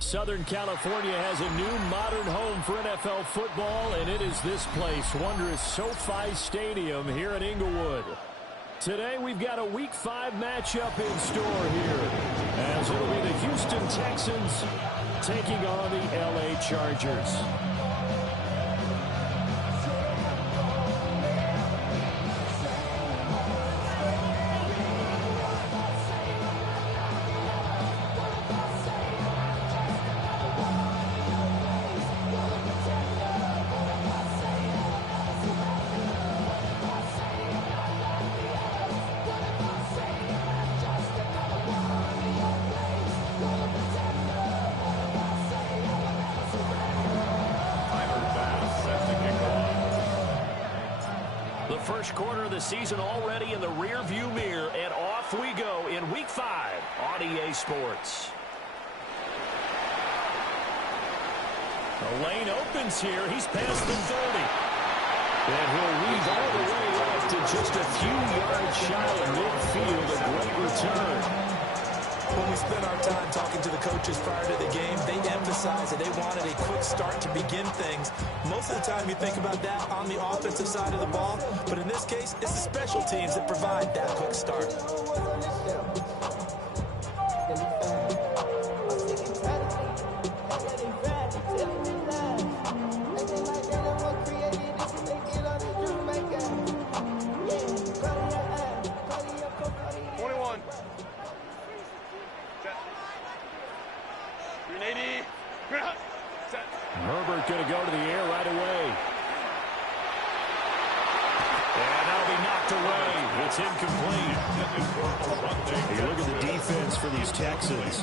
Southern California has a new modern home for NFL football, and it is this place, wondrous SoFi Stadium here in Inglewood. Today we've got a Week 5 matchup in store here, as it'll be the Houston Texans taking on the LA Chargers. First quarter of the season already in the rear-view mirror, and off we go in Week 5 on EA Sports. The lane opens here. He's past the 30. And he'll weave all the way left to just a few yards shy of midfield. A great return. When we spent our time talking to the coaches prior to the game, they emphasized that they wanted a quick start to begin things. Most of the time you think about that on the offensive side of the ball, but in this case, it's the special teams that provide that quick start. Herbert going to go to the air right away. And that'll be knocked away. It's incomplete. You look at the defense for these Texans.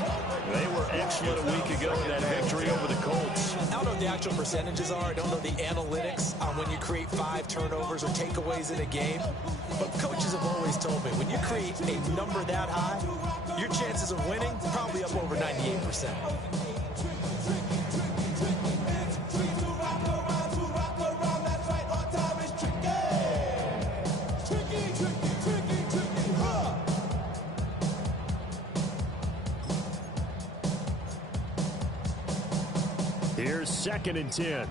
They were excellent a week ago in that victory over the Colts. I don't know what the actual percentages are. I don't know the analytics on when you create 5 turnovers or takeaways in a game. But coaches have always told me, when you create a number that high, your chances of winning probably up over 98%. Here's 2nd and 10.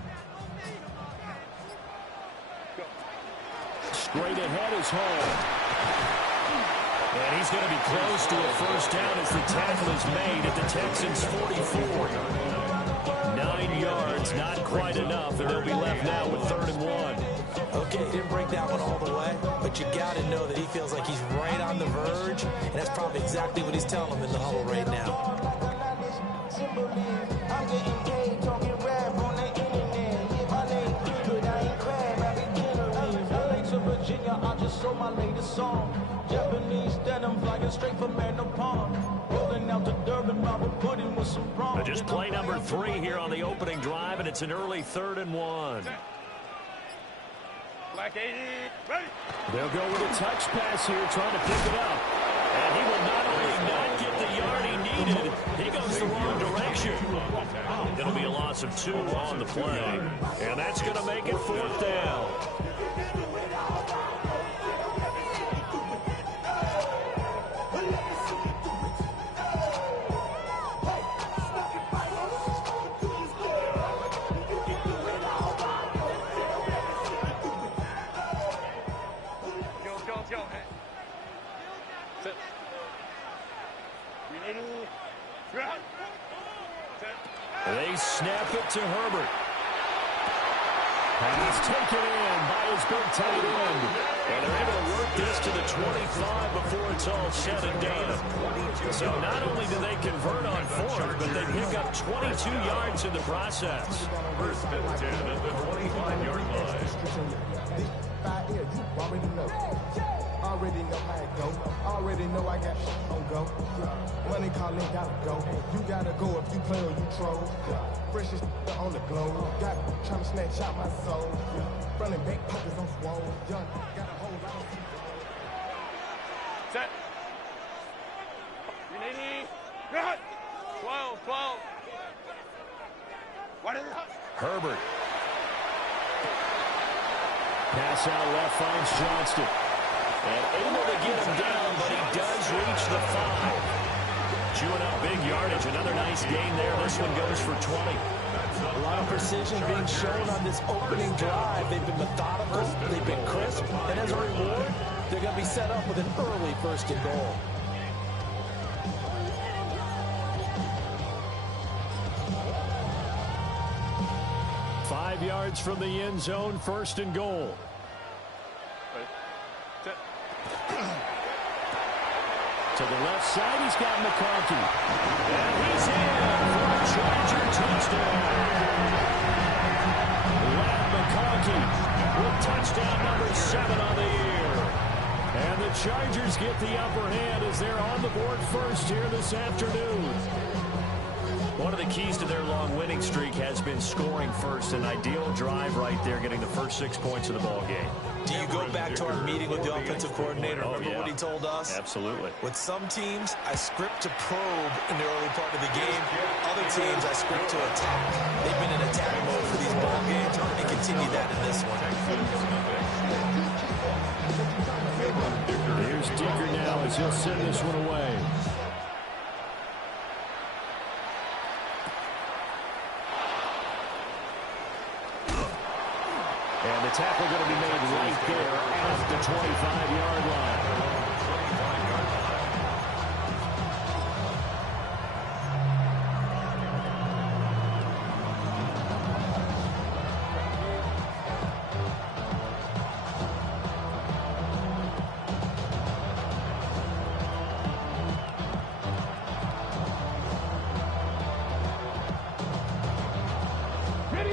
Straight ahead is home. And he's going to be close to a first down as the tackle is made at the Texans' 44. 9 yards, not quite enough, and they'll be left now with 3rd and 1. Okay, he didn't break that one all the way, but you got to know that he feels like he's right on the verge, and that's probably exactly what he's telling him in the huddle right now. I'm getting paid, talking rap on the internet. Yeah, my name Cleveland, I ain't crab, I be killing. LA to Virginia, I just sold my latest song. Japanese denim, flying straight from Manapon. Rolling out to Durban, Robert Pudding with some prawns. Just play number 3 here on the opening drive, and it's an early 3rd and 1. They'll go with a touch pass here, trying to pick it up. And he will not only not get the yard he needed, he goes the wrong direction. It'll be a loss of 2 on the play. And that's going to make it 4th down. They snap it to Herbert. And he's taken in by his big tight end. And they're able to work this to the 25 before it's all said and done. So not only do they convert on fourth, but they pick up 22 yards in the process. First and 10 at the 25-yard line. Already know how it go. Already know I got on go. Money calling, gotta go. You gotta go if you play or you troll. Freshest on the globe. Got trying to snatch out my soul. Running back pockets on swole. Young, got a whole lot of people. Set. Ready. 12. What is it? Herbert. Pass out left finds Johnston. And able to get him down, but he does reach the 5. Chewing up big yardage. Another nice gain there. This one goes for 20. A lot of precision being shown on this opening drive. They've been methodical. They've been crisp. And as a reward, they're going to be set up with an early first and goal. Five yards from the end zone, first and goal. To the left side, he's got McConkey. And he's in for a Charger touchdown. Lad McConkey with touchdown number 7 on the year. And the Chargers get the upper hand as they're on the board first here this afternoon. One of the keys to their long winning streak has been scoring first. An ideal drive right there, getting the first 6 points of the ball game. Do you go back to our meeting with the offensive coordinator? Remember what he told us? Absolutely. With some teams, I script to probe in the early part of the game. Other teams, I script to attack. They've been in attack mode for these ball games and continue that in this one. Here's Dicker now as he'll send this one away. And the tackle going to be made right there at the 25-yard line.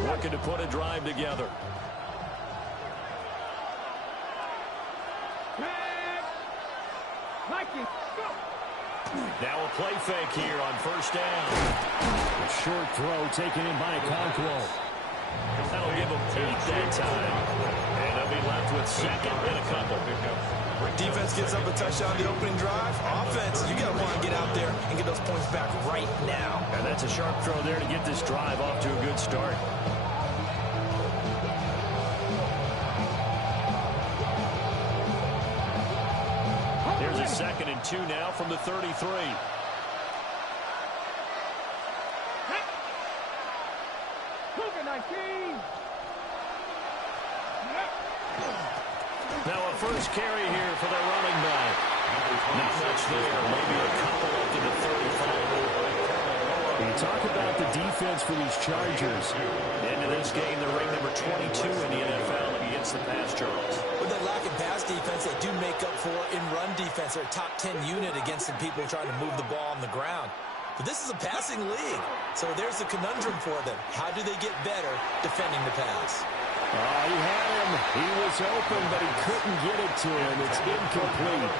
Looking to put a drive together. Now a play fake here on first down. A short throw taken in by Okonkwo. That'll give him 8 that time. And they'll be left with second and a couple. Defense gets up a touchdown the opening drive. Offense, you got to want to get out there and get those points back right now. And that's a sharp throw there to get this drive off to a good start. Here's a 2nd and 2 now from the 33. Now a first carry here for the running back. Not much there. Maybe a couple up to the 35. When you talk about the defense for these Chargers, into this game, they're ranked number 22 in the NFL against the pass, Charles. With that lack of pass defense, they do make up for in run defense. They're a top 10 unit against some people trying to move the ball on the ground. But this is a passing league, so there's a conundrum for them. How do they get better defending the pass? He had him. He was open, but he couldn't get it to him. It's incomplete.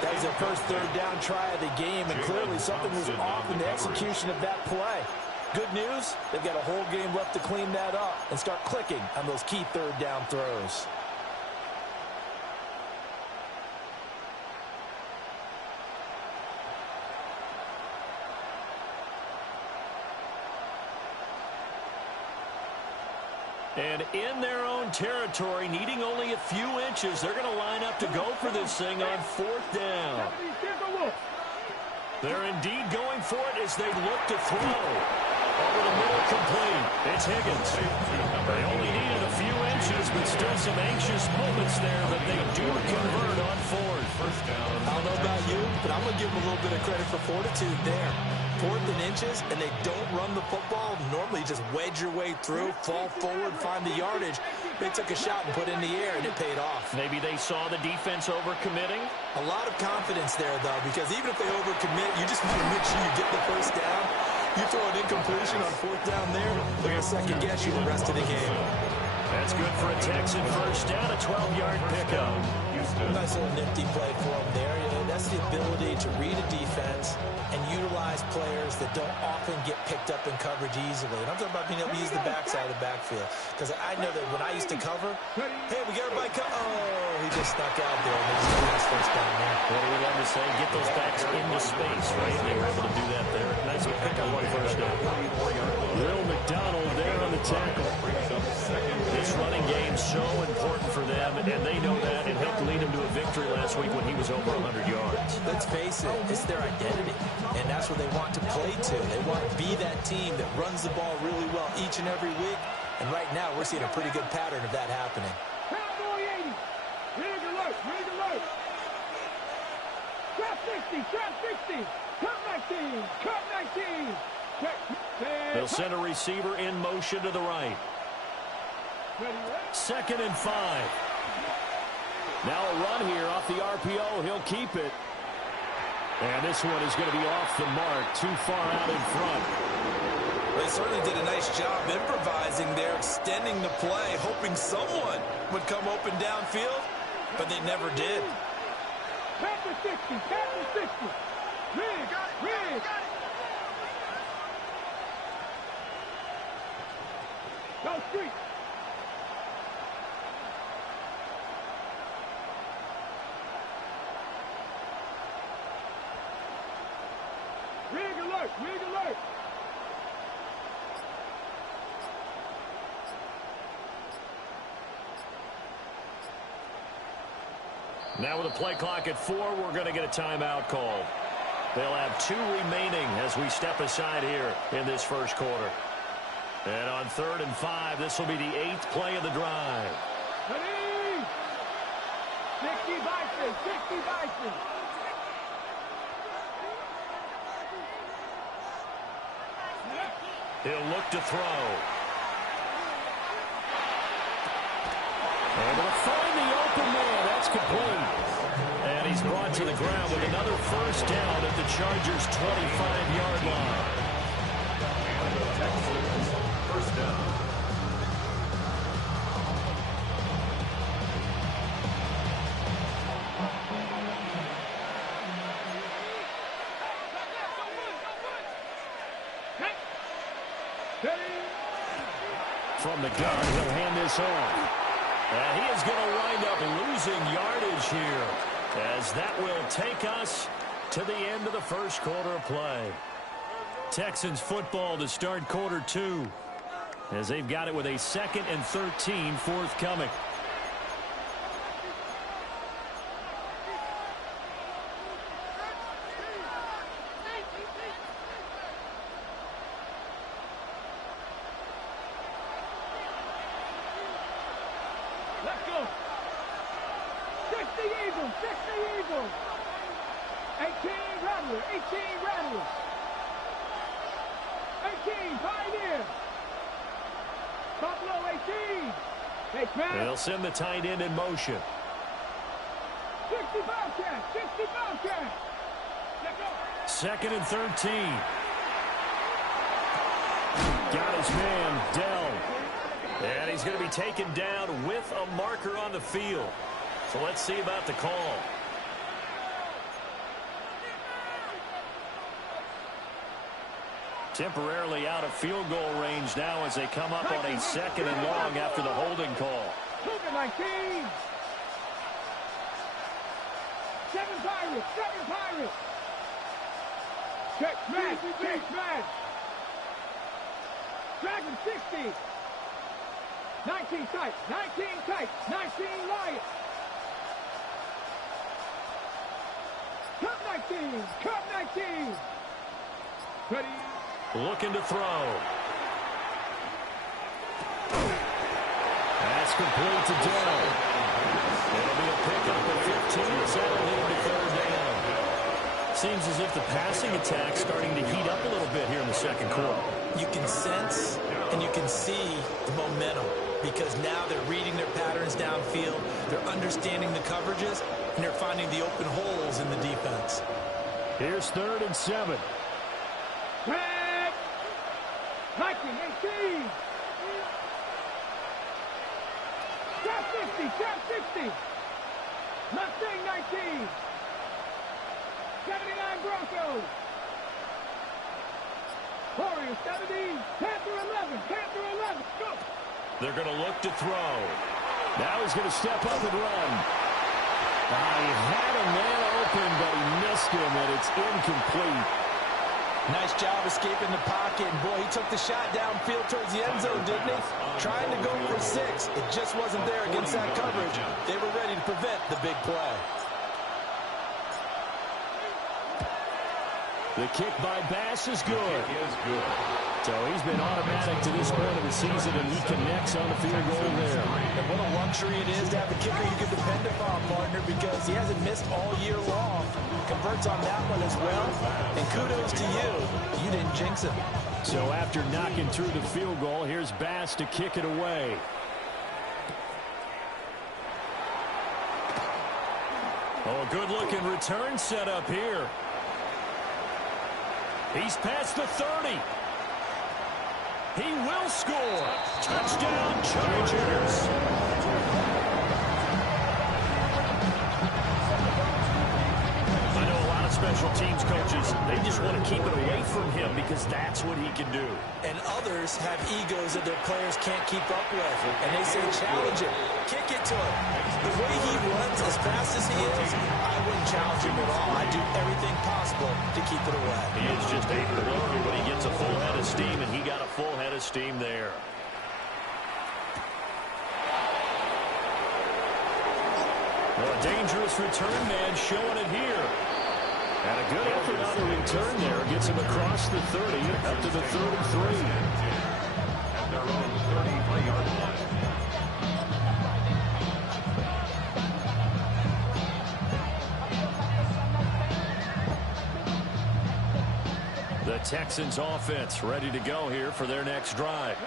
That was their first third down try of the game, and clearly something was off in the execution of that play. Good news, they've got a whole game left to clean that up and start clicking on those key third down throws. And in their own territory, needing only a few inches, they're going to line up to go for this thing on 4th down. They're indeed going for it as they look to throw. Over the middle, complete. It's Higgins. They only needed a few inches, but still some anxious moments there, but they do convert on 4th. I don't know about you, but I'm going to give them a little bit of credit for fortitude there. 4th and inches and they don't run the football, normally just wedge your way through, fall forward, find the yardage. They took a shot and put it in the air, and it paid off. Maybe they saw the defense overcommitting. A lot of confidence there, though, because even if they overcommit, you just want to make sure you get the first down. You throw an incompletion on 4th down there, they're going to second-guess you the rest of the game. That's good for a Texan first down, a 12-yard pickup. Nice little nifty play for him there. That's the ability to read a defense and utilize players that don't often get picked up in coverage easily. And I'm talking about being able to use the backside of the backfield. Because I know that when I used to cover, hey, we got everybody oh, he just snuck out there. And then he got first down there. What do we love to say? Get those backs into space, right? They were able to do that there. Nice pickup on first down. Will McDonald there on the tackle. This running game so important for them, and they know that. It helped lead them to a victory last week when he was over 100 yards. Let's face it, it's their identity, and that's what they want to play to. They want to be that team that runs the ball really well each and every week, and right now we're seeing a pretty good pattern of that happening. Cowboy 80. Rig alert, rig alert. Trap 60, trap 60. Cut 19, cut 19. They'll send a receiver in motion to the right. 2nd and 5. Now a run here off the RPO. He'll keep it. And this one is going to be off the mark, too far out in front. They certainly did a nice job improvising there, extending the play, hoping someone would come open downfield, but they never did. Panther 60, Panther 60. Rig, rig. Go street. Rig alert, rig alert. Now with a play clock at 4, we're going to get a timeout call. They'll have 2 remaining as we step aside here in this first quarter. And on 3rd and 5, this will be the 8th play of the drive. 60 Bison, 60 Bison. He'll look to throw. Able to find the open man. That's complete. And he's brought to the ground with another first down at the Chargers' 25-yard line. First down. From the gun, he'll hand this off. And he is going to wind up losing yardage here, as that will take us to the end of the first quarter of play. Texans football to start quarter 2, as they've got it with a 2nd and 13 forthcoming. Let's go. 60 Eagles, 60 Eagles. 18 Rattlers, 18 Rattlers. 18 Pioneers. Buffalo 18. Hey, Trent. They'll send the tight end in motion. 60 Bobcats, 60 Bobcats. Let's go. 2nd and 13. Got his man, Dell. And he's going to be taken down with a marker on the field. So let's see about the call. Temporarily out of field goal range now as they come up on a 2nd and long after the holding call. Cougar 19. 7 Pirates, 7 Pirates. Check smash, check smash. Dragon 60. 19 tight, 19 tight, 19 Riot. Cup 19, Cup 19. Ready. Looking to throw. That's complete to Dell. It'll be a pickup of 15. That'll lead to 3rd down. Seems as if the passing attack's starting to heat up a little bit here in the second quarter. You can sense and you can see the momentum because now they're reading their patterns downfield, they're understanding the coverages, and they're finding the open holes in the defense. Here's 3rd and 7. Tag. 19, 18. Top 60, top 60. Mustang 19. 79 Broncos. Warriors 70. Panther 11. Panther 11. Go. They're going to look to throw. Now he's going to step up and run. He had a man open, but he missed him, and it's incomplete. Nice job escaping the pocket. And boy, he took the shot downfield towards the end zone, didn't he? Trying to go for 6. It just wasn't there against that coverage. They were ready to prevent the big play. The kick by Bass is good. So he's been automatic to this point of the season, and he connects on the field goal there. And what a luxury it is to have a kicker you can depend upon, partner, because he hasn't missed all year long. Converts on that one as well. And kudos to you. You didn't jinx him. So after knocking through the field goal, here's Bass to kick it away. Oh, good-looking return set up here. He's past the 30. He will score. Touchdown, Chargers. I know a lot of special teams coaches, they just want to keep it away from him because that's what he can do. And others have egos that their players can't keep up with. And they say, challenge him. Kick it to him. The way he runs as fast as he is, I wouldn't challenge him at all. I'd do everything possible to keep it away. He is just able to learn, but he gets a full head of steam, and he got a full head of steam there. Well, a dangerous return man showing it here. And a good effort on the return there. Gets him across the 30, up to the 33. Their own 33-yard line. The Texans offense ready to go here for their next drive.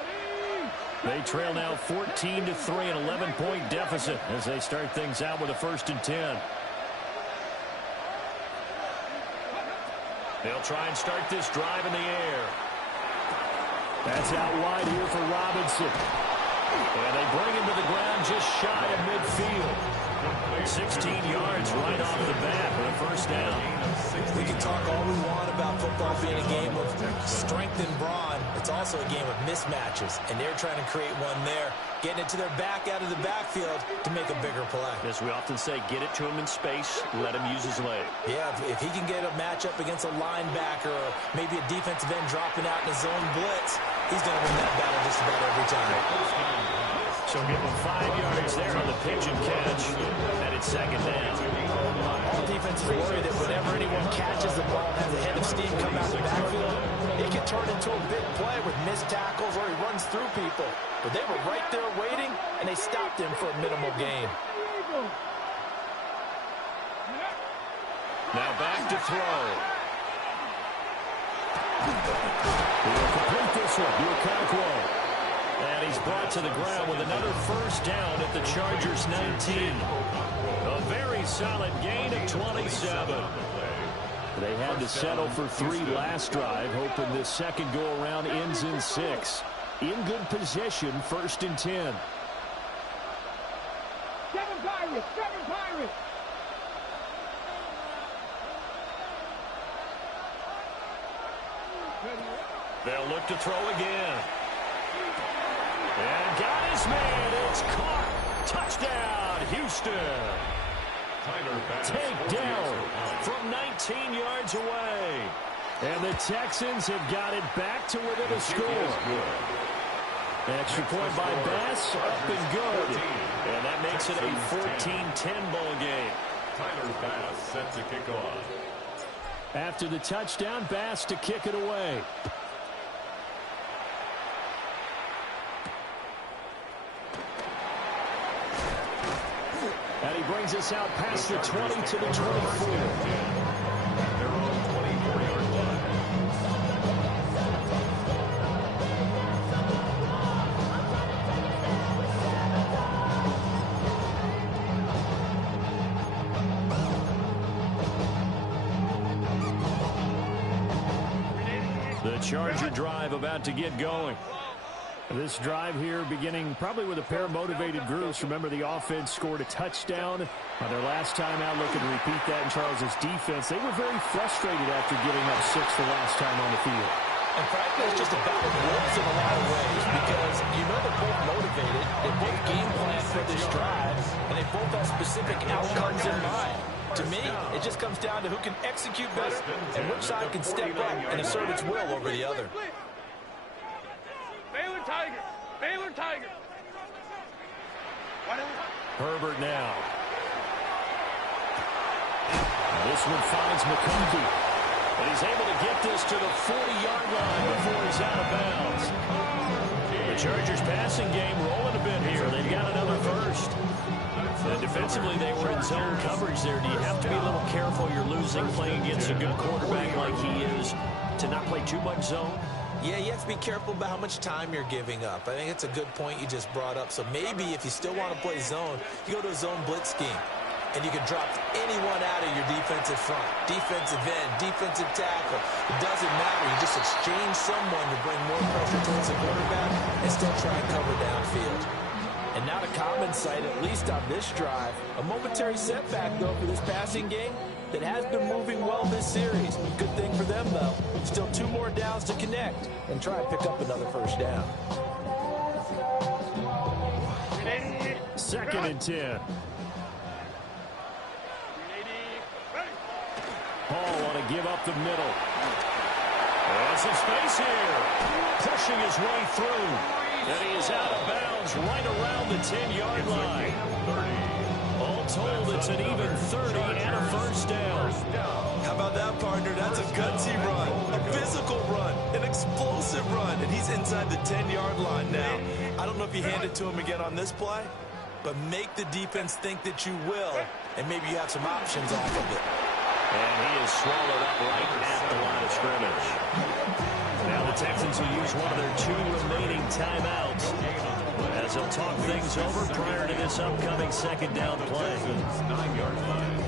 They trail now 14-3, an 11-point deficit as they start things out with a 1st and 10. They'll try and start this drive in the air. That's out wide here for Robinson. And they bring him to the ground just shy of midfield. 16 yards right off the bat for the 1st down. We can talk all we want about football being a game of strength and brawn. It's also a game of mismatches, and they're trying to create one there, getting it to their back out of the backfield to make a bigger play. As we often say, get it to him in space, let him use his leg. Yeah, if he can get a matchup against a linebacker or maybe a defensive end dropping out in a zone blitz, he's going to win that battle just about every time. So give him 5 yards there on the pitch and catch, and it's 2nd down. All defenses worry that whenever anyone catches the ball and has a head of steam come out of the backfield, it can turn into a big play with missed tackles or he runs through people. But they were right there waiting, and they stopped him for a minimal gain. Now back to throw. He'll complete this one. Okonkwo. And he's brought to the ground with another 1st down at the Chargers 19. A very solid gain of 27. They had to settle for 3 last drive, hoping this second go-around ends in 6. In good position, 1st and 10. 7 Pirates, 7 Pirates. They'll look to throw again. And got his man. It's caught. Touchdown, Houston. Take down from 19 yards away. And the Texans have got it back to within a score. Extra point by Bass, up and good. And that makes it a 14-10 ball game. Tyler Bass set to kick off. After the touchdown, Bass to kick it away. And he brings us out past the 20 to the 24. Charger drive about to get going. This drive here beginning probably with a pair of motivated groups. Remember, the offense scored a touchdown on their last time out, looking to repeat that in Charles' defense. They were very frustrated after giving up 6 the last time on the field. And frankly, it's just a battle of wolves in a lot of ways because you know they're both motivated, they both game plan for this drive, and they both have specific outcomes in mind. To me, it just comes down to who can execute better and which side can step up and assert its will over the other. Baylor Tiger. Baylor Tiger. Herbert now. This one finds McConkey. And he's able to get this to the 40-yard line before he's out of bounds. The Chargers passing game rolling a bit here. They've got another first. And defensively, they were in zone coverage there. Do you have to be a little careful? You're losing playing against a good quarterback like he is to not play too much zone? Yeah, you have to be careful about how much time you're giving up. I think it's a good point you just brought up. So maybe if you still want to play zone, you go to a zone blitz scheme. And you can drop anyone out of your defensive front. Defensive end, defensive tackle. It doesn't matter. You just exchange someone to bring more pressure towards the quarterback and still try and cover downfield. And not a common sight, at least on this drive. A momentary setback, though, for this passing game that has been moving well this series. Good thing for them, though. Still 2 more downs to connect and try and pick up another first down. 2nd and 10. Hall want to give up the middle. There's some space here. Pushing his way through. And he is out of bounds right around the 10-yard line. All told, it's an even 30 and a first down. How about that, partner? That's a gutsy run, a physical run, an explosive run, and he's inside the 10-yard line now. I don't know if you hand it to him again on this play, but make the defense think that you will, and maybe you have some options off of it. And he is swallowed up right at the line of scrimmage. Now the Texans will use one of their 2 remaining timeouts as they'll talk things over prior to this upcoming 2nd down play. 9-yard line.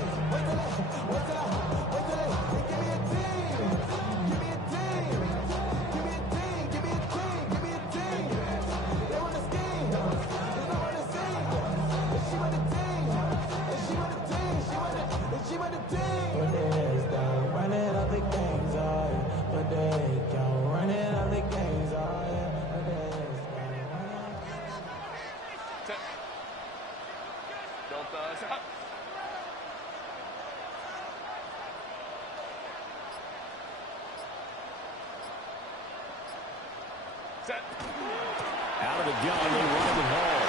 Out of the gun, they run with Hall.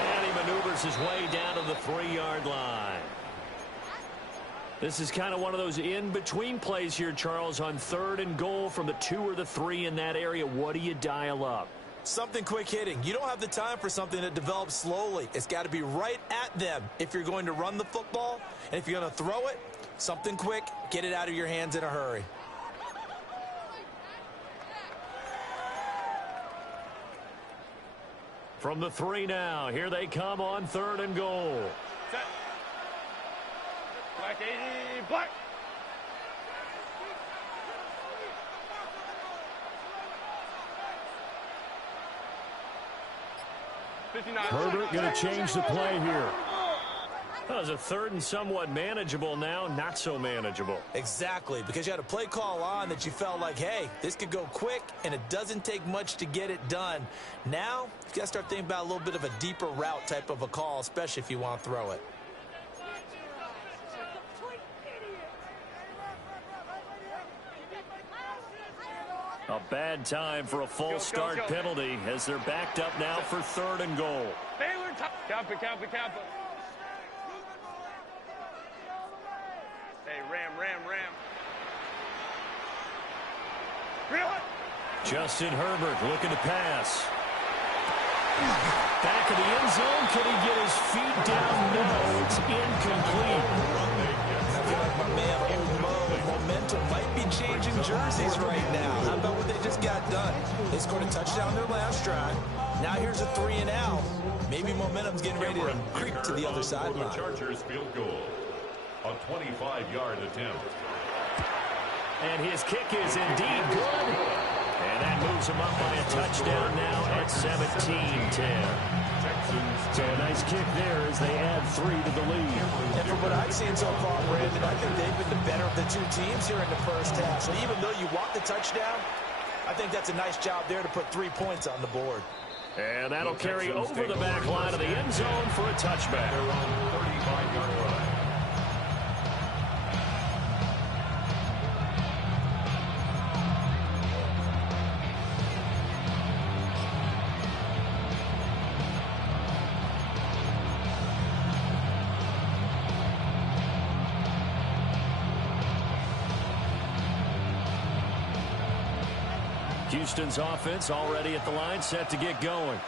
And he maneuvers his way down to the 3-yard line. This is kind of one of those in-between plays here, Charles, on 3rd and goal from the 2 or the 3 in that area. What do you dial up? Something quick hitting. You don't have the time for something that develops slowly. It's got to be right at them if you're going to run the football. And if you're going to throw it, something quick, get it out of your hands in a hurry. From the 3 now, here they come on 3rd and goal. Set. Black 80, black. Herbert going to change the play here. That was a 3rd and somewhat manageable, now not so manageable. Exactly, because you had a play call on that you felt like, hey, this could go quick, and it doesn't take much to get it done. Now, you got to start thinking about a little bit of a deeper route type of a call, especially if you want to throw it. A bad time for a false start penalty as they're backed up now for 3rd and goal. Baylor, Kappa, Kappa, Kappa. Hey, ram. Really? Justin Herbert looking to pass. Back of the end zone. Can he get his feet down? No, it's incomplete. I feel like my man, old Mo, momentum might be changing jerseys right now. How about what they just got done? They scored a touchdown their last drive. Now here's a 3 and out. Maybe momentum's getting ready to creep to the other sideline. Chargers field goal. A 25-yard attempt. And his kick is indeed good. And that moves him up by a touchdown now at 17-10. So a nice kick there as they add 3 to the lead. And from what I've seen so far, Brandon, I think they've been the better of the two teams here in the first half. So even though you want the touchdown, I think that's a nice job there to put 3 points on the board. And that'll carry over the back line of the end zone for a touchback. They're on the 35-yard line. Houston's offense already at the line, set to get going.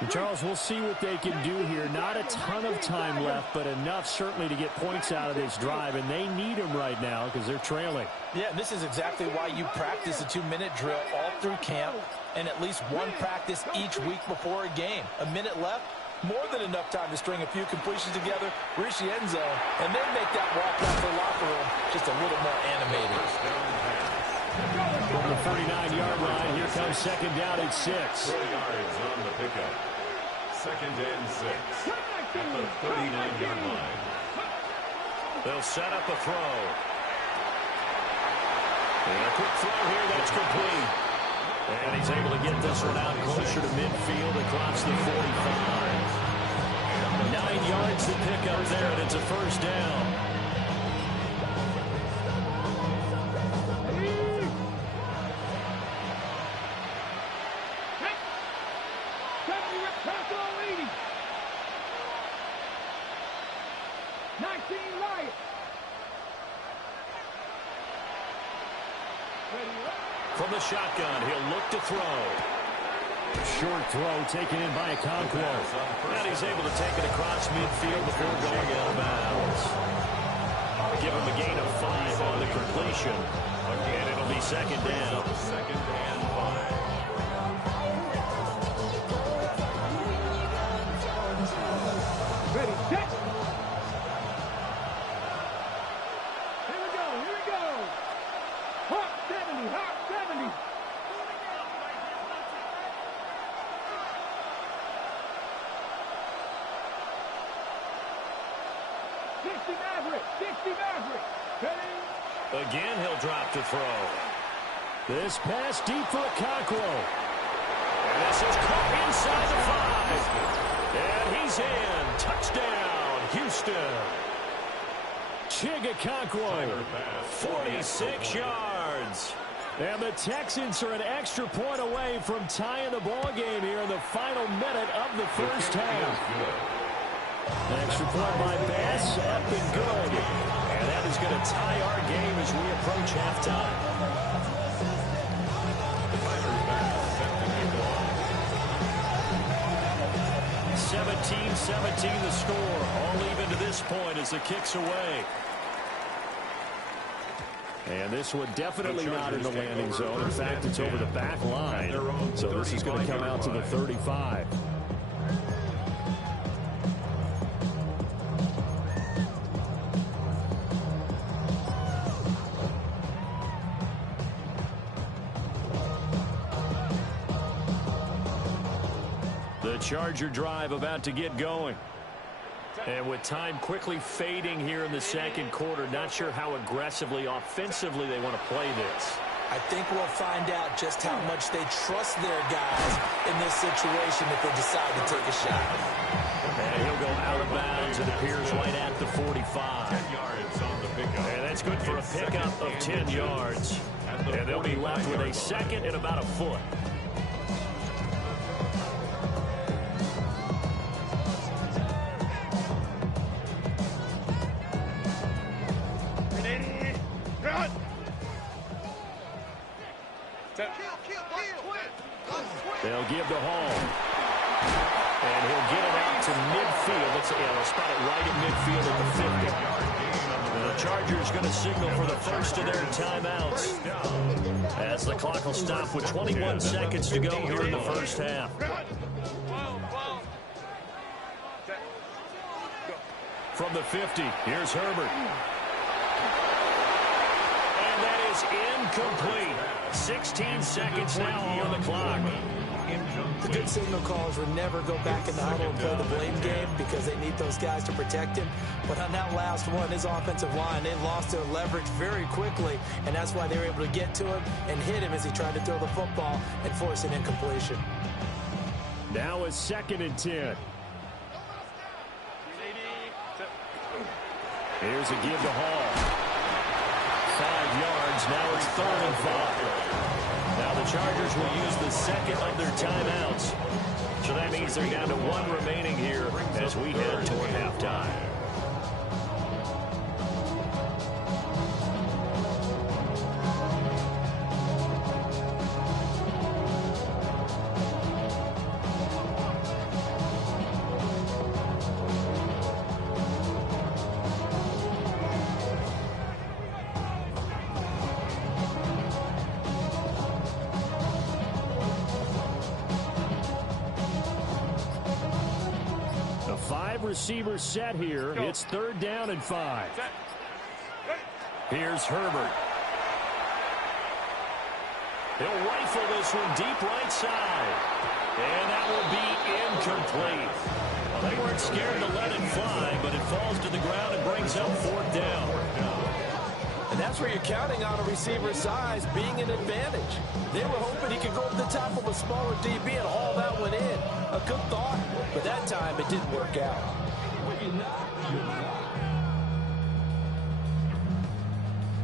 And Charles, we'll see what they can do here. Not a ton of time left, but enough certainly to get points out of this drive, and they need them right now because they're trailing. Yeah, this is exactly why you practice a 2-minute drill all through camp and at least one practice each week before a game. A minute left, more than enough time to string a few completions together, reach the end zone, and then make that walk out to the locker room just a little more animated. From the 39-yard line, here comes second down at 6. 4 yards on the pickup. Second and 6 at the 39-yard line. They'll set up a throw. And a quick throw here, that's complete. And he's able to get this one out closer to midfield across the 45. 9 yards to pick up there, and it's a first down. From the shotgun, he'll look to throw. Short throw taken in by Okonkwo. And he's able to take it across midfield before going out of bounds. Give him a gain of 5 on the completion. And it'll be second down. Second and 5. Ready, set. Here we go, here we go. Hot 70, hot 70. Maverick, 60 Maverick. Ready? Again, he'll drop to throw. This pass deep for Okonkwo. And this is caught inside the 5. And he's in. Touchdown, Houston. Okonkwo, 46 yards. And the Texans are an extra point away from tying the ball game here in the final minute of the first half. An extra point by Bass, up and good. And that is going to tie our game as we approach halftime. 17-17 the score. All even to this point as the kick's away. And this one definitely not in the landing zone. In fact, it's over the back line. So this is going to come out to the 35. The Charger drive about to get going. And with time quickly fading here in the second quarter, not sure how aggressively, offensively they want to play this. I think we'll find out just how much they trust their guys in this situation if they decide to take a shot. And he'll go out of bounds. It appears right at the 45. 10 yards on the pickup. And that's good for a pickup of 10 yards. And they'll be left with a second and about a foot. They'll give the home. And he'll get it out to midfield. They'll spot it right at midfield at the 50. And the Chargers going to signal for the first of their timeouts. As the clock will stop with 21 seconds to go here in the first half. From the 50, here's Herbert. And that is incomplete. 16 seconds now on the clock. The good signal callers would never go back in the huddle and play the blame game because they need those guys to protect him. But on that last one, his offensive line, they lost their leverage very quickly, and that's why they were able to get to him and hit him as he tried to throw the football and force an incompletion. Now a 2nd and 10. Here's a give to Hall. 5 yards. Now it's 3rd and 5. Now the Chargers will use the second of their timeouts. So that means they're down to 1 remaining here as we head toward halftime. Receiver set here. It's 3rd down and 5. Here's Herbert. He'll rifle this one deep right side. And that will be incomplete. Well, they weren't scared to let it fly, but it falls to the ground and brings up 4th down. And that's where you're counting on a receiver's size being an advantage. They were hoping he could go up the top of a smaller DB and haul that one in. A good thought, but that time it didn't work out.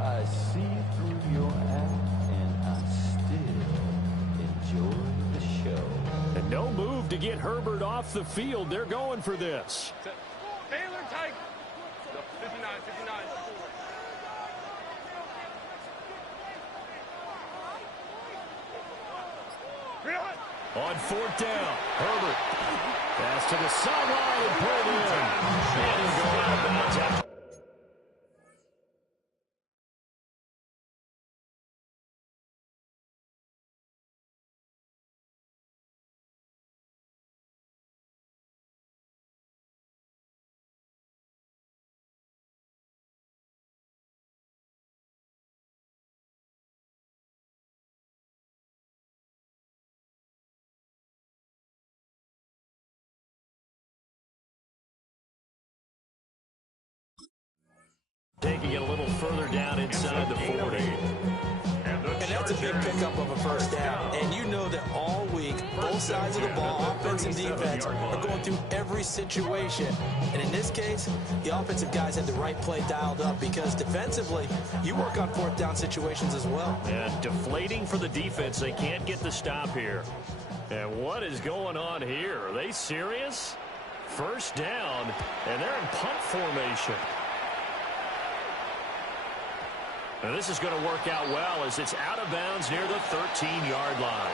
I see through your act, and I still enjoy the show. And no move to get Herbert off the field. They're going for this. Taylor tight. 59, 59. On 4th down, Herbert. Pass to the sideline and pulled in. And he'll go out of bounds after. Taking it a little further down inside the 40. And that's a big pickup of a 1st down. And you know that all week, both sides of the ball, offense and defense, are going through every situation. And in this case, the offensive guys had the right play dialed up because defensively, you work on 4th down situations as well. And deflating for the defense. They can't get the stop here. And what is going on here? Are they serious? 1st down, and they're in punt formation. Now this is going to work out well as it's out of bounds near the 13-yard line.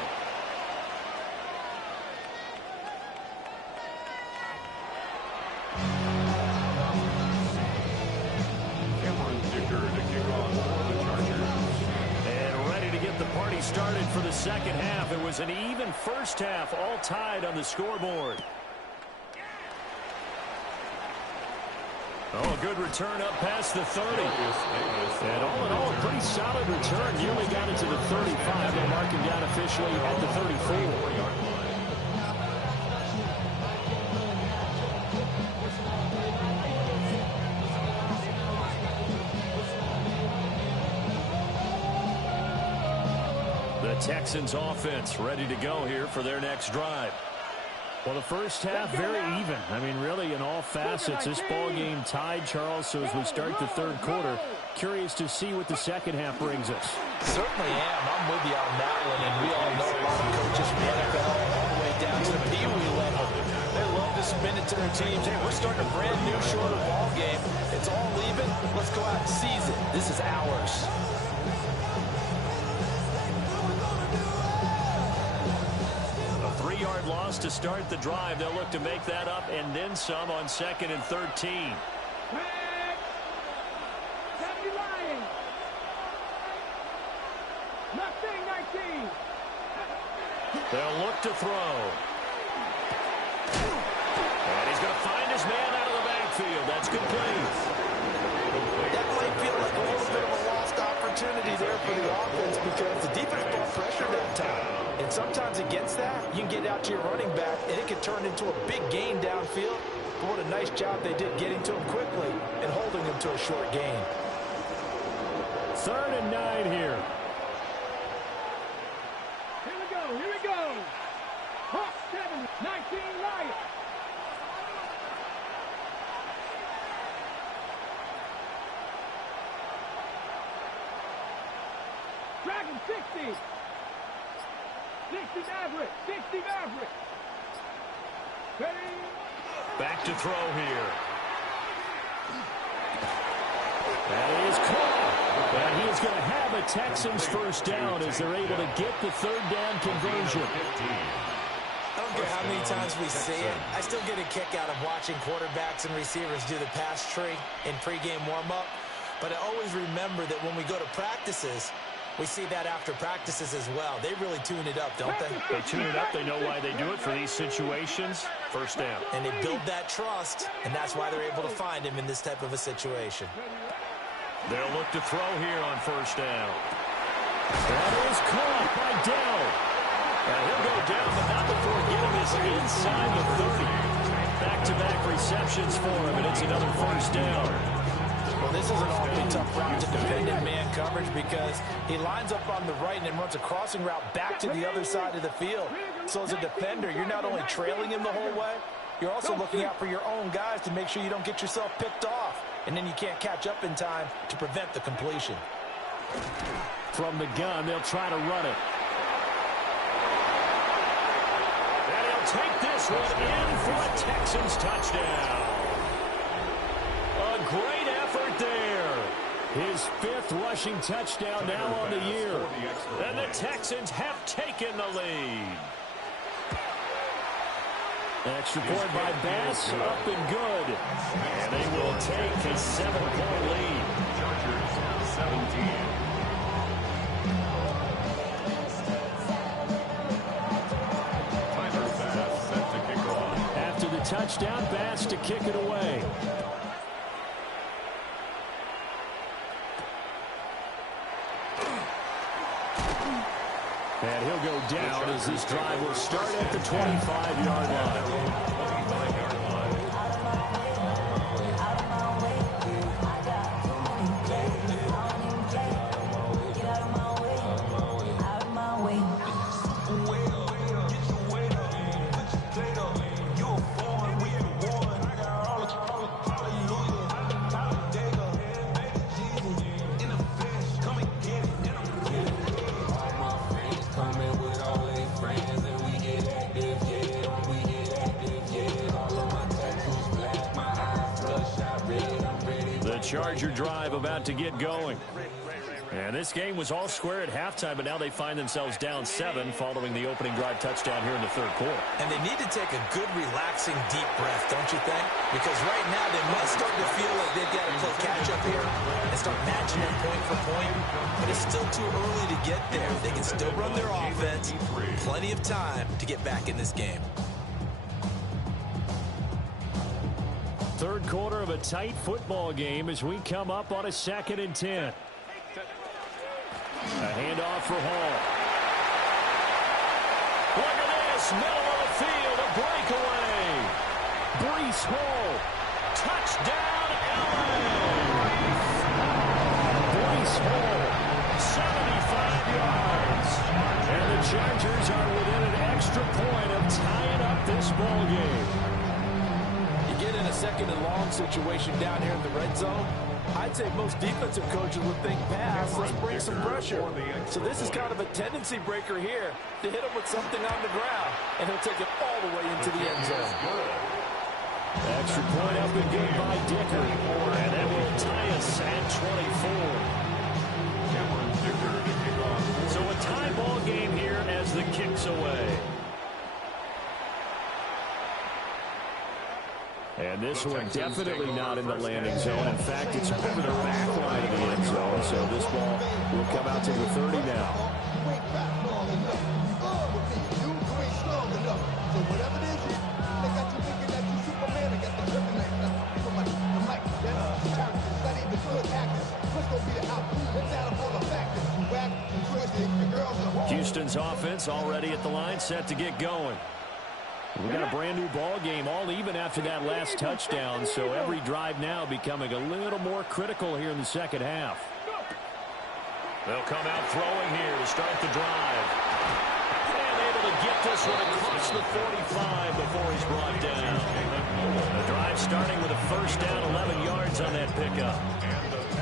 And ready to get the party started for the 2nd half. It was an even 1st half, all tied on the scoreboard. Oh, a good return up past the 30. And all in all, a pretty solid return. Nearly got it to the 35. They'll mark him down officially at the 34. The Texans offense ready to go here for their next drive. Well, the 1st half, very even. I mean, really, in all facets, this ball game tied, Charles. So as we start the 3rd quarter, curious to see what the 2nd half brings us. Certainly am. I'm with you on that one. And we all know a lot of coaches from the NFL all the way down to the Pee Wee level. They love to spin it to their teams. Hey, we're starting a brand new, shorter ball game. It's all even. Let's go out and seize it. This is ours. A 3-yard loss to start the drive. They'll look to make that up and then some on 2nd and 13. They'll look to throw. And he's going to find his man out of the backfield. That's complete. That might feel like a little bit of a lost opportunity. opportunity there for the offense because the defense brought pressure that time. And sometimes against that, you can get out to your running back, and it can turn into a big gain downfield. But what a nice job they did getting to him quickly and holding him to a short gain. 3rd and 9 here. Here we go, here we go. Hawk 7, 19 Lions. Dragon 60. 60 Maverick, 60 Maverick. Ready? Back to throw here. That is caught. And he is going to have a Texans first down as they're able to get the 3rd down conversion. I don't care how many times we see it. I still get a kick out of watching quarterbacks and receivers do the pass tree in pregame warm-up. But I always remember that when we go to practices, we see that after practices as well. They really tune it up, don't they? They tune it up. They know why they do it for these situations. First down. And they build that trust, and that's why they're able to find him in this type of a situation. They'll look to throw here on first down. That is caught by Dell. And he'll go down, but not before getting this inside the 30. Back-to-back receptions for him, and it's another first down. Well, this is an awfully tough route to defend in man coverage because he lines up on the right and then runs a crossing route back to the other side of the field. So as a defender, you're not only trailing him the whole way, you're also looking out for your own guys to make sure you don't get yourself picked off. And then you can't catch up in time to prevent the completion. From the gun, they'll try to run it. And he'll take this one in for a Texans touchdown. A great effort there. His 5th rushing touchdown now on the year. And the Texans have taken the lead. Extra point by Bass, up and good. And they will take a 7-point lead. Chargers 17. Tyler Bass set to kick off. After the touchdown, Bass to kick it away. And he'll go down as this drive will start at the 25-yard line. Charger drive about to get going. And this game was all square at halftime, but now they find themselves down 7 following the opening drive touchdown here in the 3rd quarter. And they need to take a good, relaxing, deep breath, don't you think? Because right now they might start to feel like they've got to play catch-up here and start matching them point for point. But it's still too early to get there. They can still run their offense. Plenty of time to get back in this game. 3rd quarter of a tight football game as we come up on a 2nd and 10. A handoff for Hall. Look at this, middle of the field, a breakaway. Breece Hall, touchdown, LA. Breece Hall, 75 yards. And the Chargers are within an extra point of tying up this ball game. Get in a 2nd and long situation down here in the red zone, I'd say most defensive coaches would think pass, let's bring some pressure. So this is kind of a tendency breaker here to hit him with something on the ground, and he'll take it all the way into the end zone. Extra point up and good by Dicker, and that will tie us at 24. So a tie ball game here as the kick's away. And this one definitely not in the landing zone. In fact, it's over the back line of the end zone. So this ball will come out to the 30 now. Let's go be the outcome. Let's add up all the Houston's offense already at the line, set to get going. We got a brand new ball game, all even after that last touchdown, so every drive now becoming a little more critical here in the second half. They'll come out throwing here to start the drive. And able to get this one across the 45 before he's brought down. The drive starting with a first down, 11 yards on that pickup.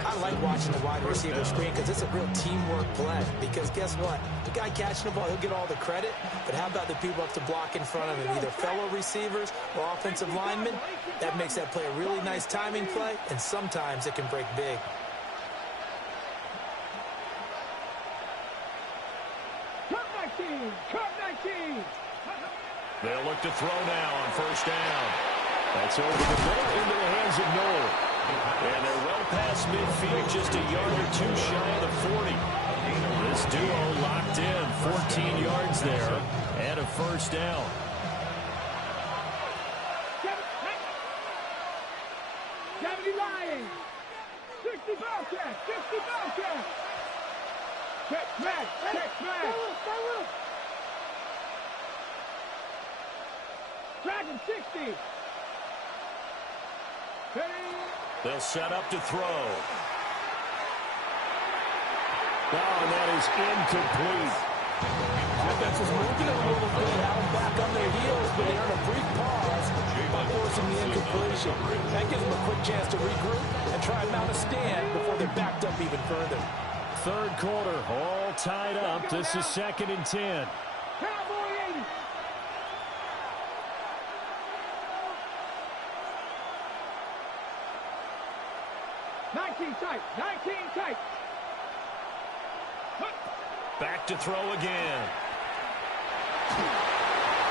I like watching the wide receiver screen because it's a real teamwork play. Because guess what? The guy catching the ball, he'll get all the credit. But how about the people up to block in front of him, either fellow receivers or offensive linemen? That makes that play a really nice timing play, and sometimes it can break big. They'll look to throw now on first down. That's over the middle into the hands of Noel. And they're well past midfield, just a yard or two shy of the 40. This duo locked in, 14 yards there, and a first down. Dragon 60. They'll set up to throw. Oh, and that is incomplete. Offense is moving a little bit out back on their heels, but they earn a brief pause by forcing the incompletion. That gives them a quick chance to regroup and try and mount a stand before they're backed up even further. Third quarter, all tied up. This is 2nd and 10. Cowboy 80. Tight. 19 tight. Back to throw again.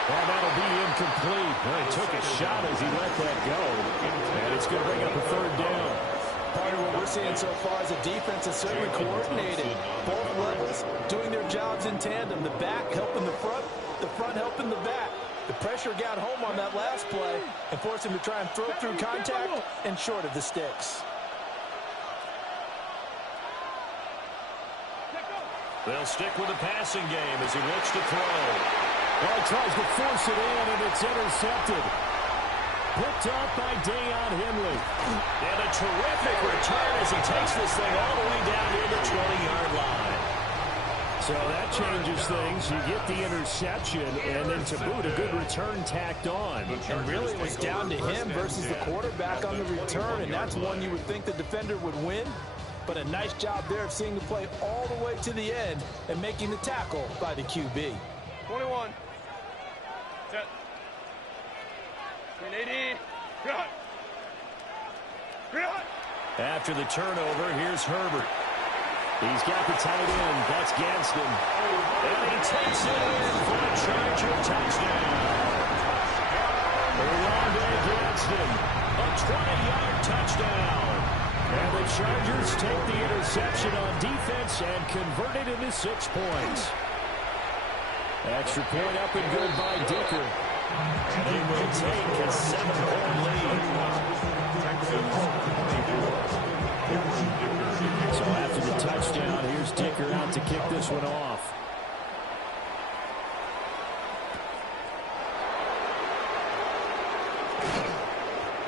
Well, that'll be incomplete. Well, he took a shot as he let that go. And it's going to bring up a third down. Part of what we're seeing so far is the defense is certainly coordinated. Both levels doing their jobs in tandem. The back helping the front helping the back. The pressure got home on that last play and forced him to try and throw through contact and short of the sticks. They'll stick with the passing game as he looks to throw. Well, he tries to force it in, and it's intercepted. Picked up by Deion Henley. And a terrific return as he takes this thing all the way down near the 20-yard line. So that changes things. You get the interception, and then to boot, a good return tacked on. And really, it was down to him versus the quarterback on the return, and that's one you would think the defender would win. But a nice job there of seeing the play all the way to the end and making the tackle by the QB. 21. Set. 180. After the turnover, here's Herbert. He's got the tight end. That's Gadsden. And he takes it in for a Charger touchdown. Rondé Gadsden, a 20-yard touchdown. And the Chargers take the interception on defense and convert it into 6 points. Extra point up and good by Dicker. And they will take a 7-point lead. So after the touchdown, here's Dicker out to kick this one off.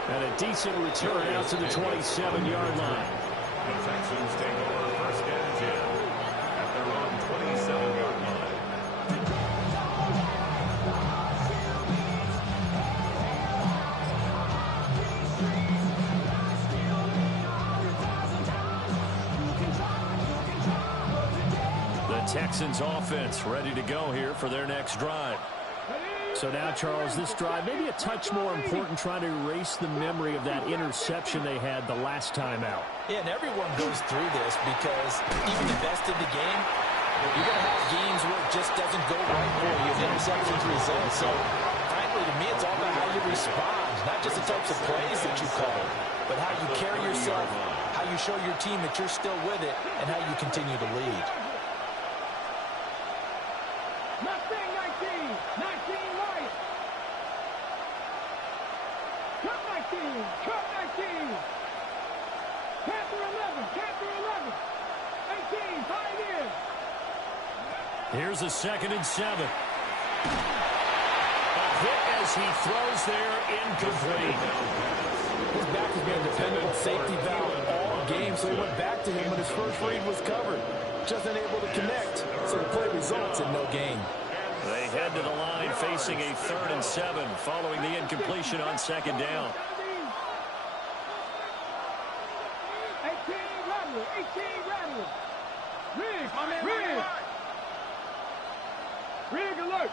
And a decent return out to the 27-yard line. The Texans take over first and 10 at their own 27-yard line. The Texans offense ready to go here for their next drive. So now, Charles, this drive maybe a touch more important, trying to erase the memory of that interception they had the last time out. Yeah, and everyone goes through this because even the best in the game, you're going to have games where it just doesn't go right for you. Interceptions result. So, frankly, to me, it's all about how you respond, not just the types of plays that you call, but how you carry yourself, how you show your team that you're still with it, and how you continue to lead. Mustang 19. 19 right. Cut 19. Cut 19. Panther 11. Panther 11. 18. Pioneer. Here's a 2nd and 7. A hit as he throws there, incomplete. His back has been a dependable safety valve all game, so he went back to him when his first read was covered. Just unable to connect, so the play results in no gain. They head to the line facing a 3rd and 7 following the incompletion on 2nd down. 18 Rattler.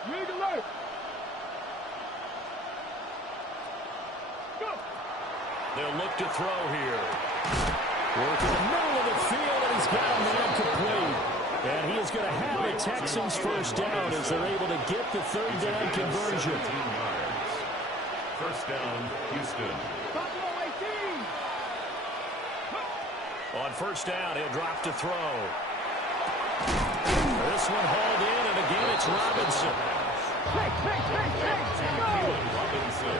Rig alert. Go. They'll look to throw here. Work in the middle of the field, and he's got a man complete. And he is going to have the Texans first down as they're able to get the 3rd down conversion. 17 yards. First down, Houston. Buffalo 18. On first down, he'll drop to throw. This one hauled in, and again it's Robinson. Hey, go. Robinson.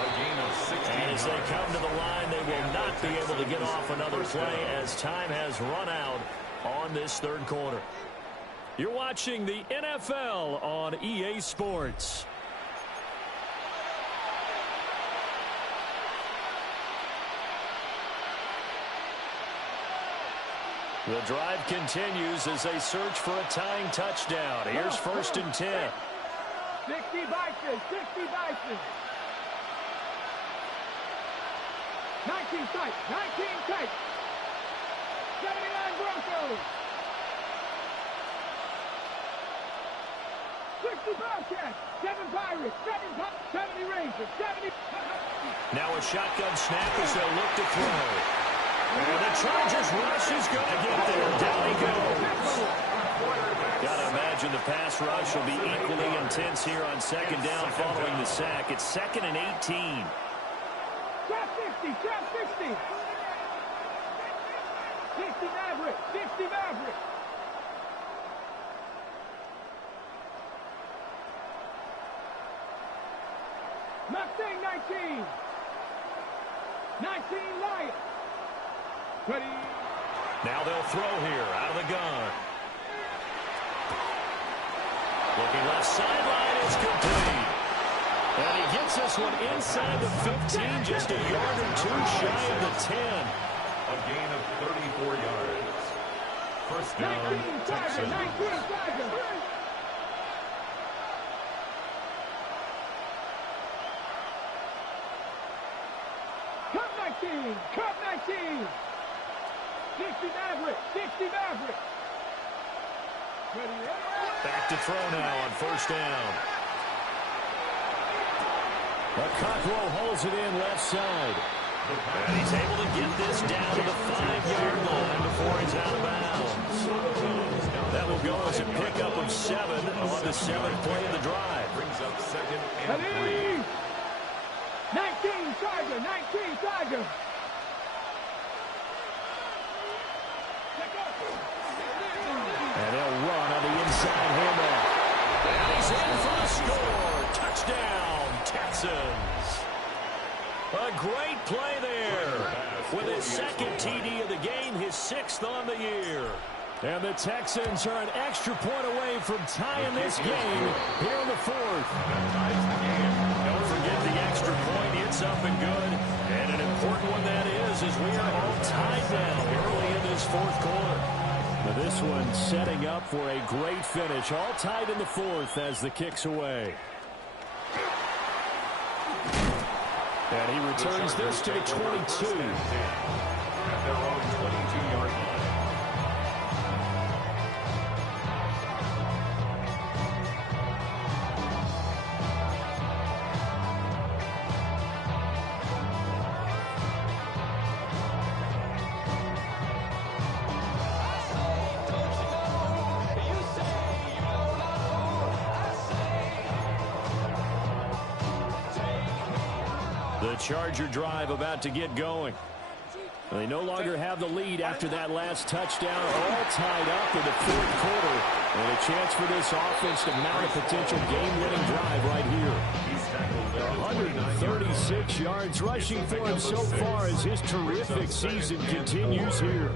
A gain of 16 And as they yards. come to the line, they will not be able to get off another play as time has run out on this 3rd quarter. You're watching the NFL on EA Sports. The drive continues as they search for a tying touchdown. Here's 1st and 10. 60 Bison. 19 tight. 79 Broncos. 60 Bobcats. 7 Pirates. 70 Rangers. 70. Now a shotgun snap as they'll look to throw. And the Chargers rush is going to get there. Down he goes. Got to imagine the pass rush will be equally intense here on 2nd down following the sack. It's 2nd and 18. Trap 60. 60 Maverick. Mustang 19. 19 Lions. Ready. Now they'll throw here out of the gun. Looking left sideline, it's complete. And he gets this one inside the 15, just a yard or 2 shy of the 10. A gain of 34 yards. First down, 19 Tiger. 19 Tiger. Cup 19. 60 Maverick. Back to throw now on first down. Cockrell holds it in left side. And he's able to get this down to the 5-yard line before he's out of bounds. That will go as a pickup of 7 on the 7th play of the drive. brings up 2nd and 3. 19 Tiger. And they'll run on the inside handoff. And he's in for the score. Touchdown, Texans. A great play there. With his 2nd TD of the game, his 6th on the year. And the Texans are an extra point away from tying this game here in the 4th. Don't forget the extra point. It's up and good. And an important one that is, as we are all tied now early in this 4th quarter. Now this one setting up for a great finish. All tied in the 4th as the kick's away. And he returns this to the 22. At their own 22-yard line. The Charger drive about to get going. They no longer have the lead after that last touchdown. All tied up in the 4th quarter. And a chance for this offense to mount a potential game-winning drive right here. 136 yards rushing for him so far as his terrific season continues here.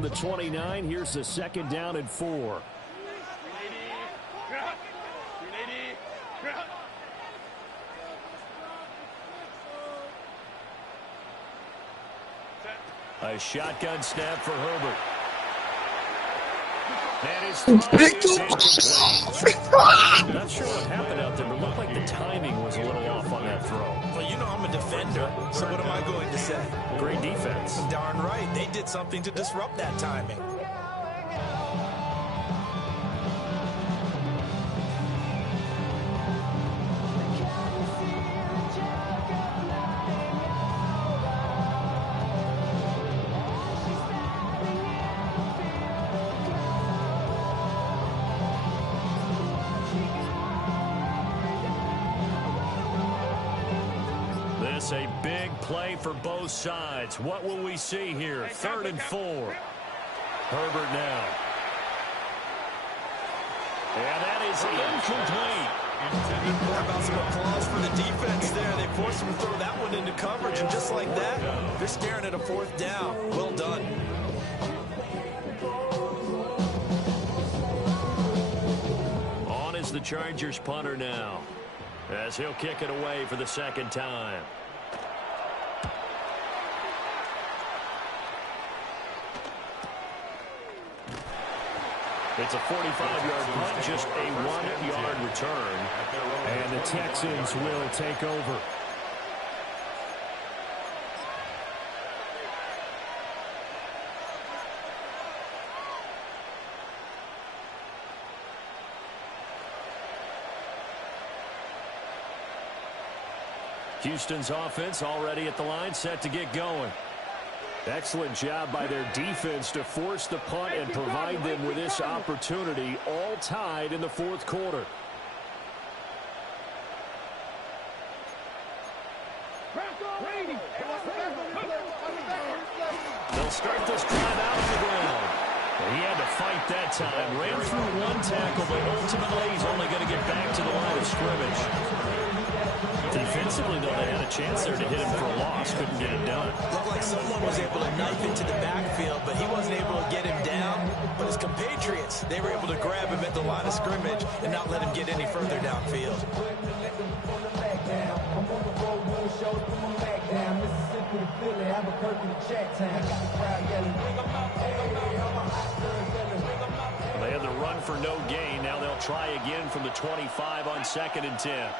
from the 29. Here's the second down and 4. A shotgun snap for Herbert. And his throw is incomplete. Not sure what happened out there, but it looked like the timing was a little off on that throw. Well, you know I'm a defender, so what am I going to say? Great defense. Darn right. They did something to disrupt that timing. A big play for both sides. What will we see here? 3rd and 4. Herbert now. And that is incomplete. How about some applause for the defense there? They forced him to throw that one into coverage, and just like that, they're staring at a 4th down. Well done. On is the Chargers punter now, as he'll kick it away for the second time. It's a 45-yard punt, just a 1-yard return. And the Texans will take over. Houston's offense already at the line, set to get going. Excellent job by their defense to force the punt and provide them with this opportunity, all tied in the 4th quarter. They'll start this drive out of the ground. He had to fight that time. Ran through one tackle, but ultimately he's only going to get back to the line of scrimmage. Defensively, though, they had a chance there to hit him for a loss. Couldn't get it done. Looked like someone was able to knife into the backfield, but he wasn't able to get him down. But his compatriots, they were able to grab him at the line of scrimmage and not let him get any further downfield. They had the run for no gain. Now they'll try again from the 25 on 2nd and 10.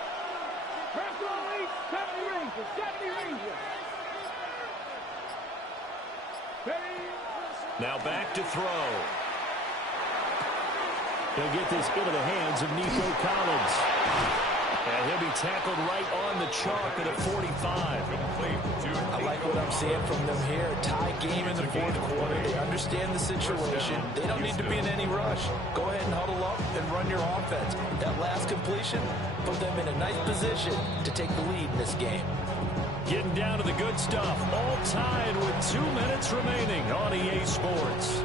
Now back to throw. He'll get this into the hands of Nico Collins. And he'll be tackled right on the chalk at a 45. I like what I'm seeing from them here. Tie game in the 4th quarter. They understand the situation. They don't need to be in any rush. Go ahead and huddle up and run your offense. That last completion put them in a nice position to take the lead in this game. Getting down to the good stuff. All tied with 2 minutes remaining on EA Sports.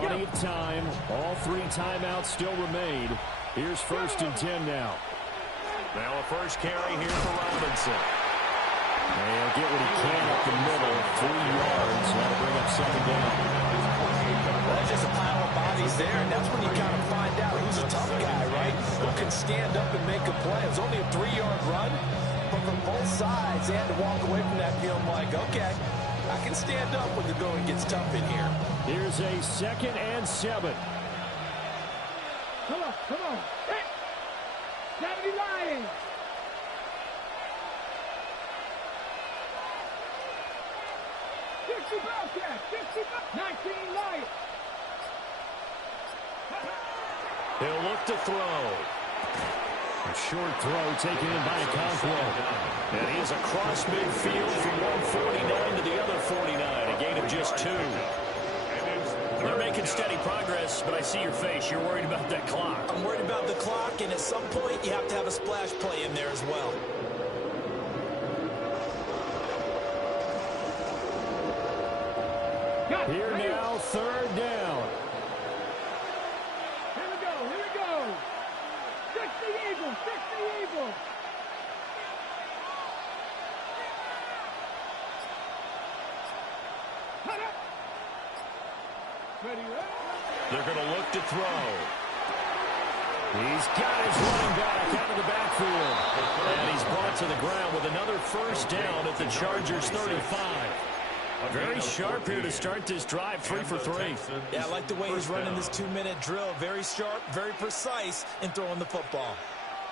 Plenty of time. All 3 timeouts still remain. Here's 1st and 10 now. Now a first carry here for Robinson. And he'll get what he can up the middle. 3 yards. That'll bring up 2nd down. That's just a pile of bodies there, and that's when you kind of find out who's a tough guy, right? Who can stand up and make a play. It was only a 3-yard run, but from both sides, they had to walk away from that feeling like, okay, I can stand up when the going gets tough in here. Here's a 2nd and 7. Come on, come on. Hey! 70 Lions! Bobcats, 19 Lions. He'll look to throw. A short throw taken in by Okonkwo. And he is across midfield from 149 to the other 49. A gain of just 2. They're making steady progress, but I see your face. You're worried about that clock. I'm worried about the clock, and at some point, you have to have a splash play in there as well. Here now, 3rd down. evil. Cut up. Ready, They're going to look to throw. He's got his running back out of the backfield. And he's brought to the ground with another first down at the Chargers' 35. Very sharp here to start this drive, 3 for 3. Yeah, I like the way he's running this 2-minute drill. Very sharp, very precise in throwing the football.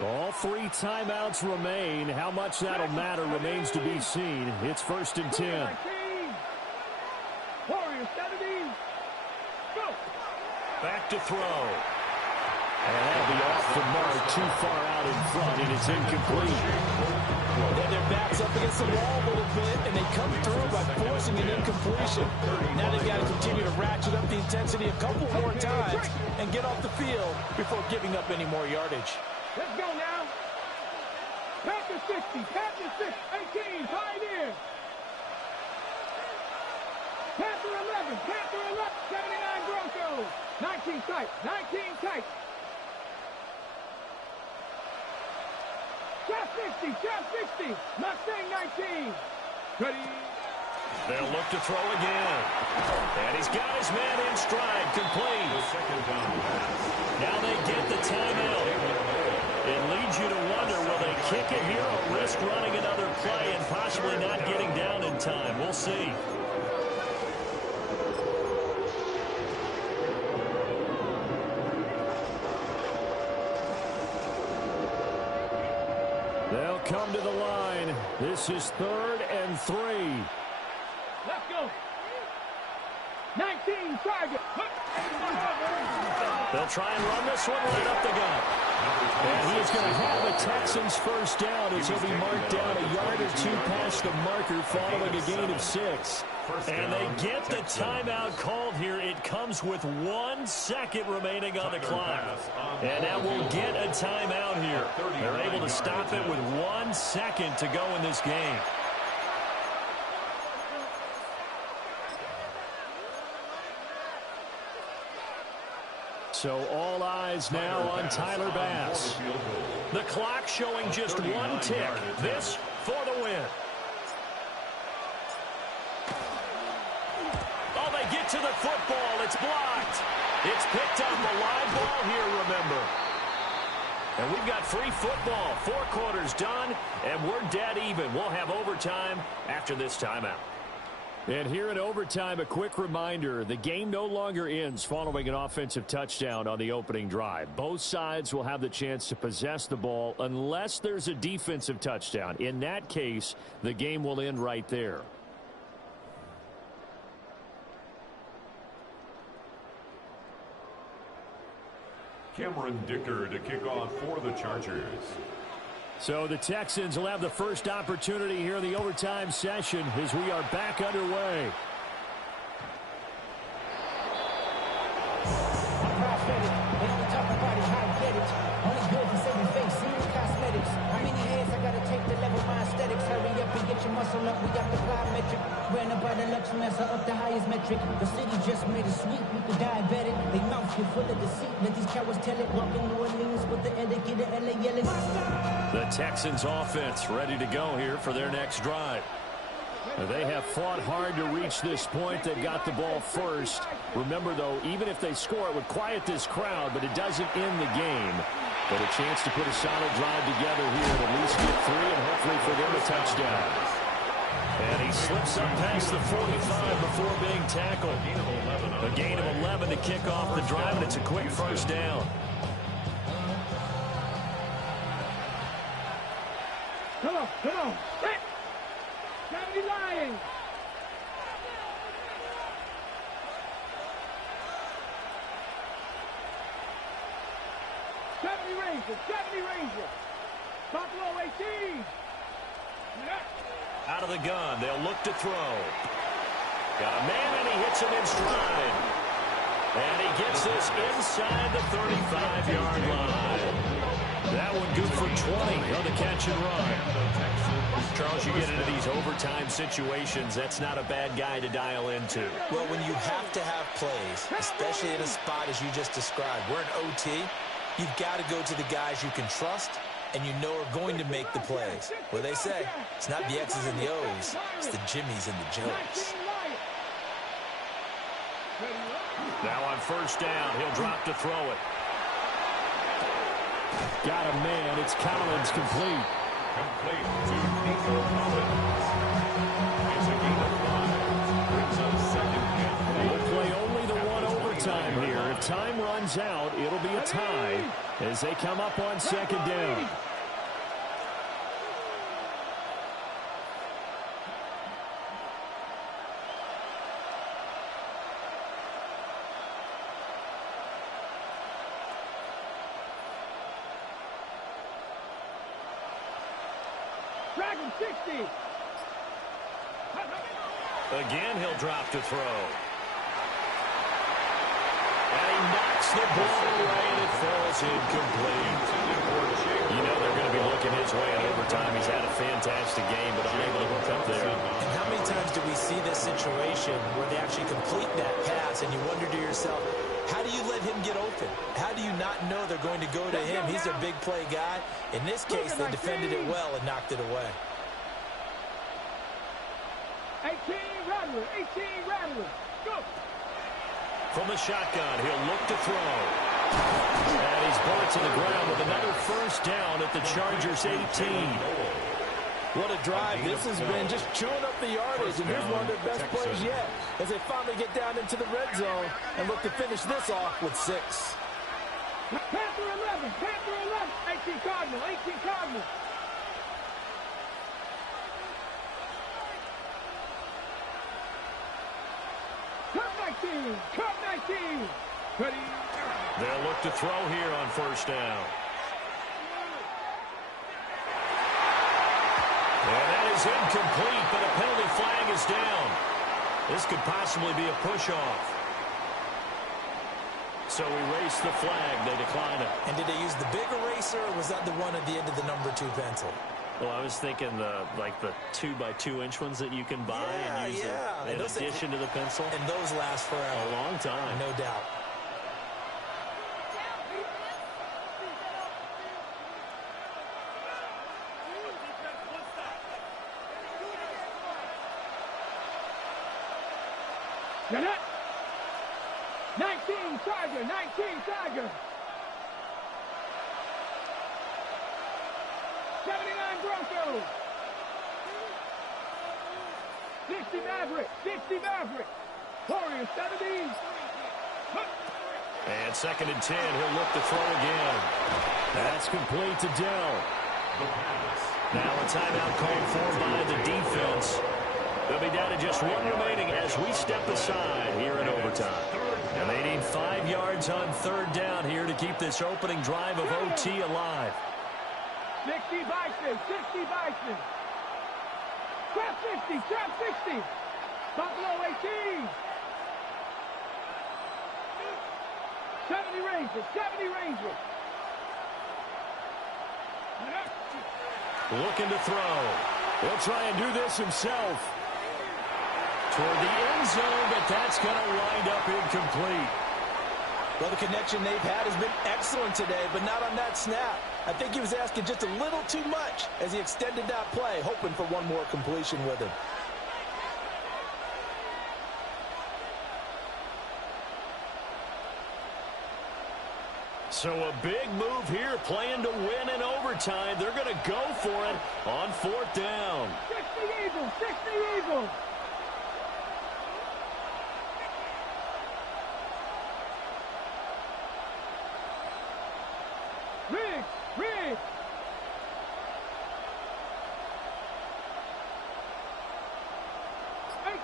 All 3 timeouts remain. How much that'll matter remains to be seen. It's 1st and 10. Warriors 17. Go. Back to throw. And that'll be off the mark, too far out in front, and it's incomplete. Yeah, their backs up against the wall a little bit, and they come through by forcing an incompletion. Now they've got to continue to ratchet up the intensity a couple more times and get off the field before giving up any more yardage. Let's go now. Panther 60, Panther 6, 18, Pioneer. Panther 11, Panther 11, 79 Broncos. 19 tight, 19 tight. Shot 60, shot 60. Mustang 19. Ready. They'll look to throw again. And he's got his man in stride, complete. Now they get the timeout. It leads you to wonder, will they kick it here or risk running another play and possibly not getting down in time? We'll see. They'll come to the line. This is 3rd and 3. Let's go. 19 target. They'll try and run this one right up the gut. And he is going to have a Texans first down as he'll be marked down a yard or 2 past the marker following a gain of 6. And they get the timeout called here. It comes with 1 second remaining on the clock. And now we'll get a timeout here. They're able to stop it with 1 second to go in this game. So all eyes now on Tyler Bass. The clock showing just 1 tick. This for the win. Oh, they get to the football. It's blocked. It's picked up. A live ball here, remember. And we've got free football. 4 quarters done, and we're dead even. We'll have overtime after this timeout. And here in overtime, a quick reminder, the game no longer ends following an offensive touchdown on the opening drive. Both sides will have the chance to possess the ball unless there's a defensive touchdown. In that case, the game will end right there. Cameron Dicker to kick off for the Chargers. So the Texans will have the first opportunity here in the overtime session as we are back underway. They only talk about it, how I get it. Only good to save your face, serious cosmetics. How many hands I gotta take to level my aesthetics? Hurry up and get your muscle up, we got the plyometric. Ran up by the luxury master up the highest metric. The city just made a sweep with the diabetic. They mouth get full of deceit, let these cowards tell it. Walking New Orleans with the etiquette, the LA yelling. The Texans offense ready to go here for their next drive. They have fought hard to reach this point. They've got the ball first. Remember, though, even if they score, it would quiet this crowd, but it doesn't end the game. But a chance to put a solid drive together here and at least get 3 and hopefully for them a touchdown. And he slips up past the 45 before being tackled. A gain of 11 to kick off the drive, and it's a quick first down. Come on, come on. 70 Lions. Ranger. Buffalo 18. Out of the gun, they'll look to throw. Got a man, and he hits him in stride. And he gets this inside the 35-yard line. That one good for 20 on the catch and run. Charles, you get into these overtime situations, that's not a bad guy to dial into. Well, when you have to have plays, especially in a spot as you just described, we're in OT, you've got to go to the guys you can trust and you know are going to make the plays. Well, they say it's not the X's and the O's, it's the Jimmies and the Joes. Now on first down, he'll drop to throw it. Got a man. It's Collins complete. Complete to Nico Collins. It's a gain of 5. Brings up second and 8. We'll play only the one overtime here. If time runs out, it'll be a tie as they come up on second down. Dragon 60. Again, he'll drop to throw. And he knocks the ball away, and it falls incomplete. You know they're going to be looking his way in overtime. He's had a fantastic game, but unable to hook up there. And how many times do we see this situation where they actually complete that pass, and you wonder to yourself, how do you let him get open? How do you not know they're going to go to him? He's a big play guy. In this case, they defended it well and knocked it away. 18 Rattler, 18 Rattler. Go. From the shotgun, he'll look to throw. And he's brought to the ground with another first down at the Chargers' 18. What a drive this has been, just chewing up the yardage, and here's one of their best plays yet as they finally get down into the red zone and look to finish this off with 6. Panther 11, Panther 11. 18 Cardinal, 18 Cardinal. Cup 19, Cup 19. Ready. They'll look to throw here on first down. And that is incomplete, but a penalty flag is down. This could possibly be a push-off. So erase the flag. They decline it. And did they use the big eraser, or was that the one at the end of the number 2 pencil? Well, I was thinking the 2x2-inch ones that you can buy and use in addition to the pencil. And those last forever. A long time. No doubt. Get it. 19 Tiger, 19 Tiger. 79 Broncos. 60 Maverick, 60 Maverick. Warriors 70. And second and 10, he'll look to throw again. That's complete to Dell. Now a timeout called for by the defense. They'll be down to just one remaining as we step aside here in overtime. And they need 5 yards on third down here to keep this opening drive of OT alive. 60 Bison, 60 Bison. Trap 60, trap 60. Buffalo 18. 70 Rangers, 70 Rangers. Looking to throw. He'll try and do this himself. Toward the end zone, but that's going to wind up incomplete. Well, the connection they've had has been excellent today, but not on that snap. I think he was asking just a little too much as he extended that play, hoping for one more completion with him. So a big move here, playing to win in overtime. They're going to go for it on fourth down. 60 Eagles, 60 Eagles. Riggs.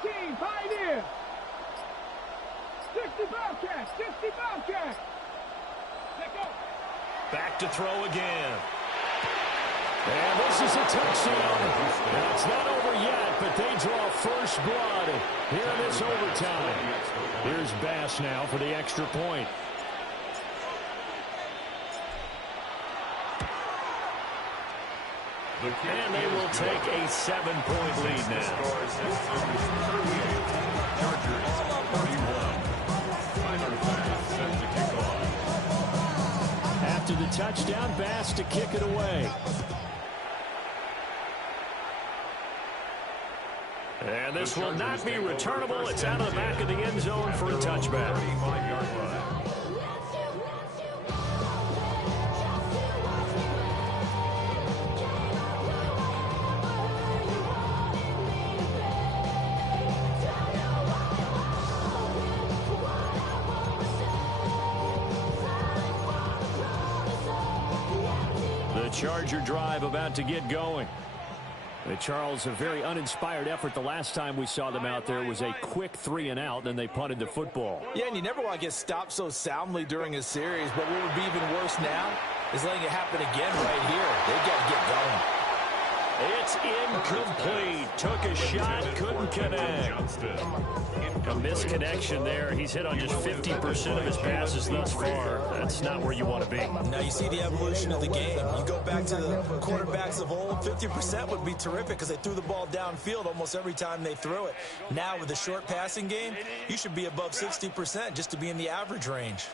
18, Pioneer. 60 Bobcats, 60 Bobcats. Let go. Back to throw again. And this is a touchdown. Now, it's not over yet, but they draw first blood here in this overtime. Here's Bass now for the extra point. And they will take a 7-point lead now. After the touchdown. Bass to kick it away. And this will not be returnable. It's out of the back of the end zone for a touchback. 35-yard line. The Charger drive about to get going. Charles, a very uninspired effort the last time we saw them out there was a quick 3-and-out, then they punted the football. Yeah, and you never want to get stopped so soundly during a series, but what would be even worse now is letting it happen again right here. They got to get going. It's incomplete. Took a shot, couldn't connect. A misconnection there. He's hit on just 50% of his passes thus far. That's not where you want to be. Now you see the evolution of the game. You go back to the quarterbacks of old, 50% would be terrific because they threw the ball downfield almost every time they threw it. Now with the short passing game, you should be above 60% just to be in the average range.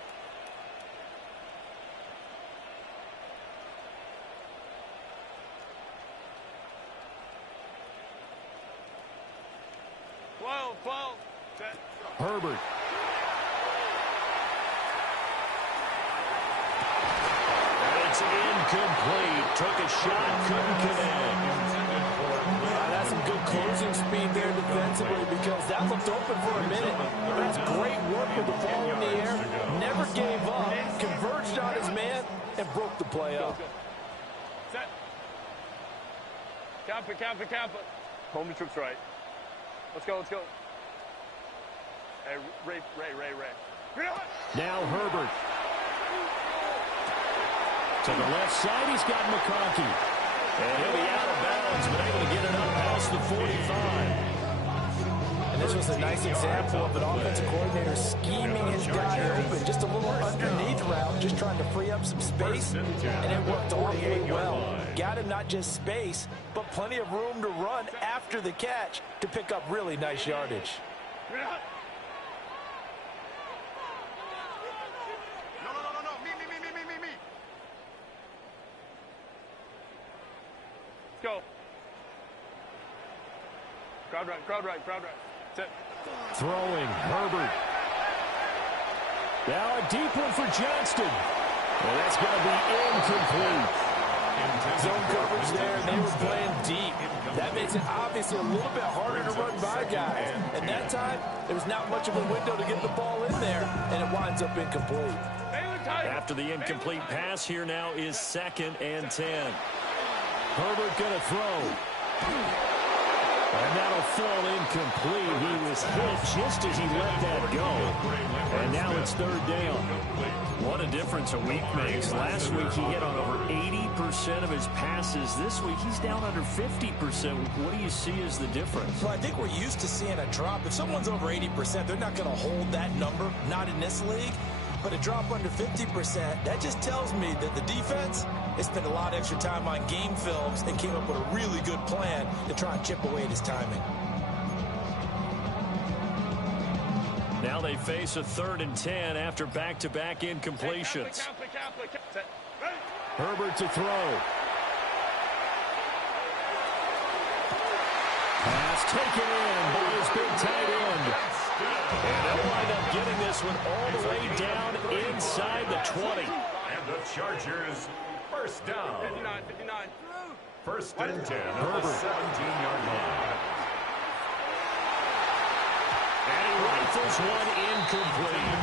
Herbert. It's incomplete. Took a shot, couldn't connect. That's some good closing speed there defensively because that looked open for a minute. That's great work with the ball in the air. Never gave up, converged on his man, and broke the play up. Set. Cap it. Home to troops right. Let's go. Hey, Ray. Now Herbert. To the left side, he's got McConkey. And he'll be out of bounds, but able to get it up past the 45. And this was a nice example of an offensive coordinator scheming his guy open. Just a little underneath route, just trying to free up some space, and it worked awfully well. Got him not just space, but plenty of room to run after the catch to pick up really nice yardage. Go. Crowd right. Sit. Throwing, Herbert. Now a deep one for Johnston. And that's going to be incomplete. Zone coverage there, and they were playing deep. That makes it obviously a little bit harder to run by guys. And that time, there was not much of a window to get the ball in there, and it winds up incomplete. After the incomplete pass, here now is 2nd and 10. Herbert going to throw. And that'll fall incomplete. He was hit just as he let that go. And now it's 3rd down. What a difference a week makes. Last week he hit on over 80% of his passes. This week he's down under 50%. What do you see as the difference? Well, I think we're used to seeing a drop. If someone's over 80%, they're not going to hold that number. Not in this league. But a drop under 50%, that just tells me that the defense has spent a lot of extra time on game films and came up with a really good plan to try and chip away at his timing. Now they face a 3rd and 10 after back-to-back incompletions. Herbert to throw. Pass taken in by his big tight end. And they'll wind up getting this one all the way down inside the 20. And the Chargers first down. 59. First and 10 on the 17-yard line. And he rifles one incomplete.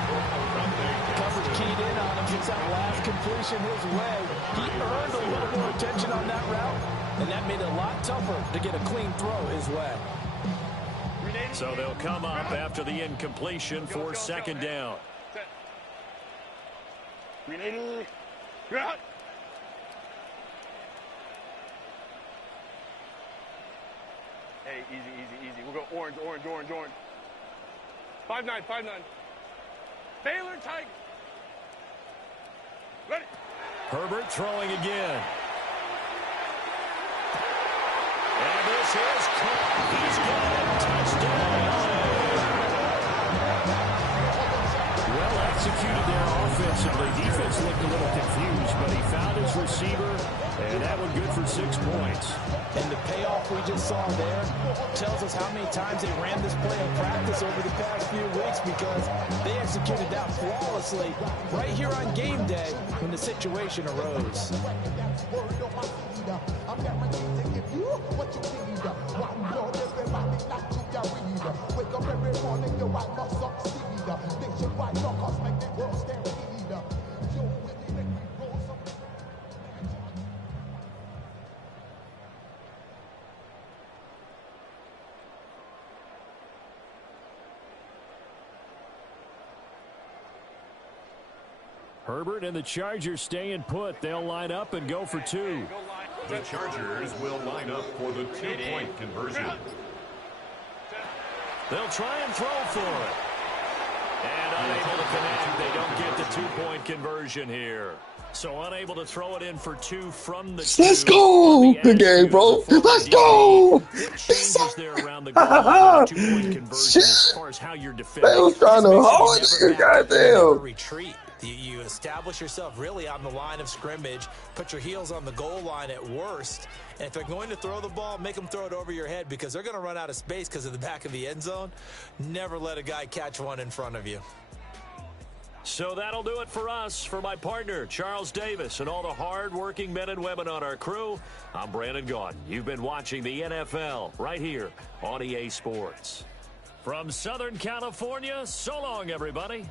Coverage keyed in on him since that last completion his way. He earned a little more attention on that route, and that made it a lot tougher to get a clean throw his way. So they'll come up after the incompletion for 2nd down. Hey, easy. We'll go orange. 5-9. Baylor Tiger. Ready. Herbert throwing again. And this is caught. He's got it. Touchdown. Well executed there offensively. Defense looked a little confused, but he found his receiver, and that one good for 6 points. And the payoff we just saw there tells us how many times they ran this play in practice over the past few weeks, because they executed that flawlessly right here on game day when the situation arose. Herbert and the Chargers staying put. They'll line up and go for 2. The Chargers will line up for the 2-point conversion. They'll try and throw for it. And unable to connect. They don't get the 2-point conversion here. So unable to throw it in for 2 from the 2. Let's go! Good game, bro. Let's go! What changes there around the goal line, 2-point conversion as far as how you're defending? They was trying to hold you, goddamn. Retreat. You establish yourself really on the line of scrimmage, put your heels on the goal line at worst, and if they're going to throw the ball, make them throw it over your head, because they're going to run out of space because of the back of the end zone. Never let a guy catch one in front of you. So that'll do it for us. For my partner, Charles Davis, and all the hard-working men and women on our crew, I'm Brandon Gaudin. You've been watching the NFL right here on EA Sports. From Southern California, so long, everybody.